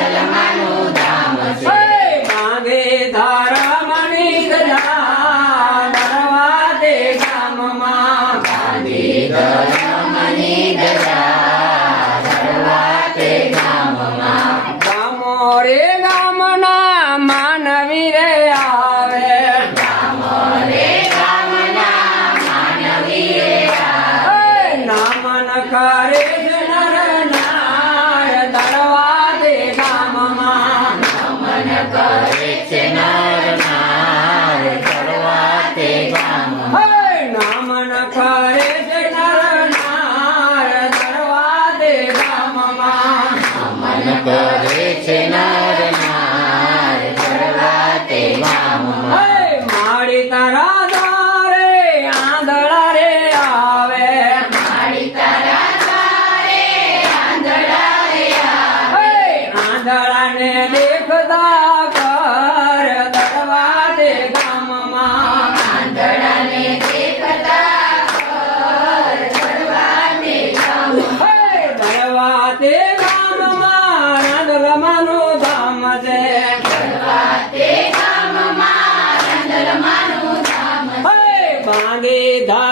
રાંદલમાનું ધામ છે. માંગે ધર્મની ધજા દરવાજે ગામમાં. બાંધી ધર્મની ધજા દરવાજે ગામમાં. ગામો રે ગામના માનવી રે આવે. ગામો રે ગામના માનવીએ આવે. નામન કરે છે નર નાર દરવાજે ગામમાં. નમન કરે છે નર નાર દરવાજે ગામમાં. નામન કરે છે નર નાર દરવાજે ગામમાં. નમન કરે છે નર નાર દરવાજે ગામમાં. મારી તારા દ્વારે આંધળા રે આવે. મારી તારા દ્વારે આંધળા રે આવે. આંધળાને દેખતા કર દરવાજે ગામમાં. આંધળાને દેખતા કર દરવાજે ગામમાં. દરવાજે ગામમાં રાંદલમાનું ધામ છે. દરવાજે ગામમાં રાંદલમાનું ધામ છે. બાંગે ધા